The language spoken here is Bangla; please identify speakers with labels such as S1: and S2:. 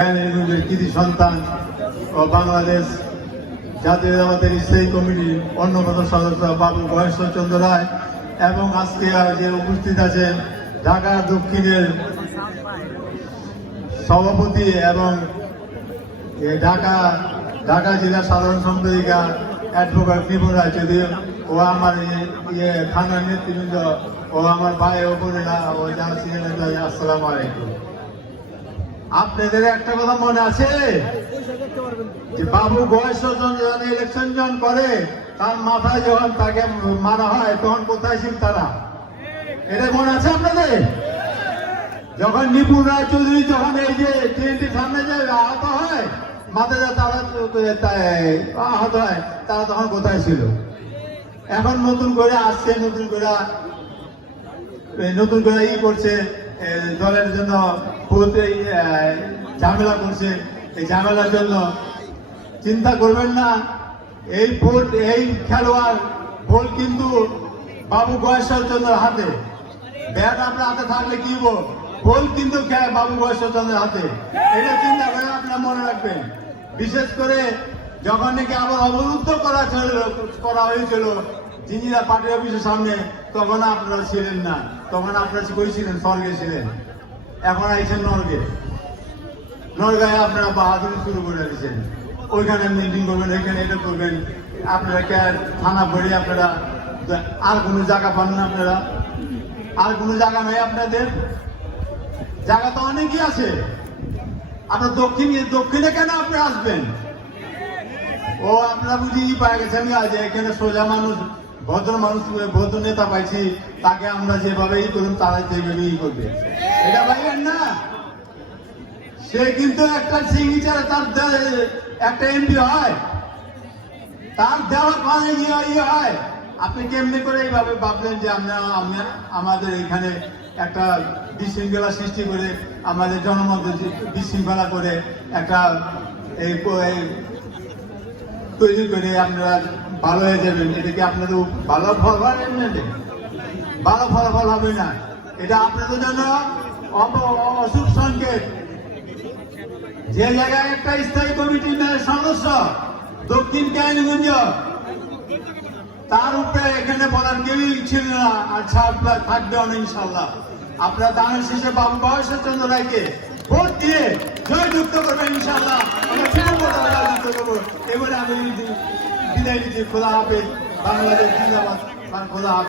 S1: কৃতি সন্তান ও বাংলাদেশ জাতীয় জামাতের স্থায়ী কমিটির অন্যতম সদস্য বাবু চন্দ্র রায় এবং আজকে যে উপস্থিত আছেন ঢাকা দক্ষিণের সভাপতি এবং ঢাকা ঢাকা জেলা সাধারণ সম্পাদিকা অ্যাডভোকেট নিপুণ রায় চৌধুরী ও আমার ইয়ে থানার নেতৃবৃন্দ ও আমার ভাই ও বোনেরা ও যারা ছিলেন আসসালামু আলাইকুম। আপনাদের একটা কথা মনে আছে? যে বাবু বয়স যখন ইলেকশন যখন করে, তার মাথায় যখন তাকে মারা হয়, তখন কোথায় ছিল তারা? এটা মনে আছে আপনাদের? যখন নিপুণ রায় চৌধুরী যখন এই যে ট্রেনটি সামনে যায়, আহত হয়, মাথায় তারা আহত হয়, তারা তখন কোথায় ছিল? এখন নতুন করে আসছে, নতুন করে নতুন করে ই করছে দলের জন্য এই, ঝামেলা করছে। এই ঝামেলার জন্য চিন্তা করবেন না। এই ভোট এই খেলোয়াড় ভোট কিন্তু বাবু জন্য হাতে। ব্যাট আপনার হাতে থাকলে কি হব? ভোট কিন্তু খে- বাবু জন্য হাতে। এটা চিন্তা করে আপনারা মনে রাখবেন। বিশেষ করে যখন নাকি আবার অবরুদ্ধ করা করা হয়েছিল জিঞ্জিরা পার্টি অফিসের সামনে তখন আপনারা ছিলেন না। তখন আপনারা কই ছিলেন? স্বর্গে ছিলেন। এখন আইছেন নর্গে নরগাঁয়ে আপনারা বাহাদুরি শুরু করে দিয়েছেন। ওইখানে মিটিং করবেন, ওইখানে এটা করবেন। আপনারা কে থানা ভরে আপনারা আর কোনো জায়গা পান না আপনারা। আর কোনো জায়গা নাই আপনাদের। জায়গা তো অনেকই আছে। আপনার দক্ষিণে দক্ষিণে কেন আপনি আসবেন? ও, আপনারা বুঝি ই পাই গেছেন আজ এখানে সোজা মানুষ ভদ্র মানুষ, ভদ্র নেতা পাইছি, তাকে আমরা যেভাবে ই করুন তারা যেভাবে ই করবে। এটা পাইবেন না? সে কিন্তু একটা সিগনেচার তার একটা এমপি হয়। তার দেওয়া কানে ইয়ে ইয়ে হয়। আপনি কেমনি করে এইভাবে ভাবলেন যে আমরা আমরা, আমাদের এখানে একটা বিশৃঙ্খলা সৃষ্টি করে, আমাদের জনমধ্যে যে বিশৃঙ্খলা করে একটা এই তৈরি করে আপনারা ভালো হয়ে যাবেন এটা কি আপনাদের ভালো ফল হবে না? ভালো ফলাফল হবে না। এটা আপনাদের জন্য অসুখ সংকেত। যে জায়গায় একটা স্থায়ী কমিটির সদস্য, দক্ষিণ কাহিনীগঞ্জ তার উপরে এখানে বলার কেউই ছিল না। আর ছাড় থাকবে অনেক ইনশাল্লাহ আপনারা দানের শেষে বাবু বয়সের চন্দ্র রায়কে ভোট দিয়ে জয়যুক্ত করবেন ইনশাল্লাহ আমরা করব। এবারে আমি বিদায় নিচ্ছি খোলা হাফেজ বাংলাদেশ জিন্দাবাদ খোলা হাফেজ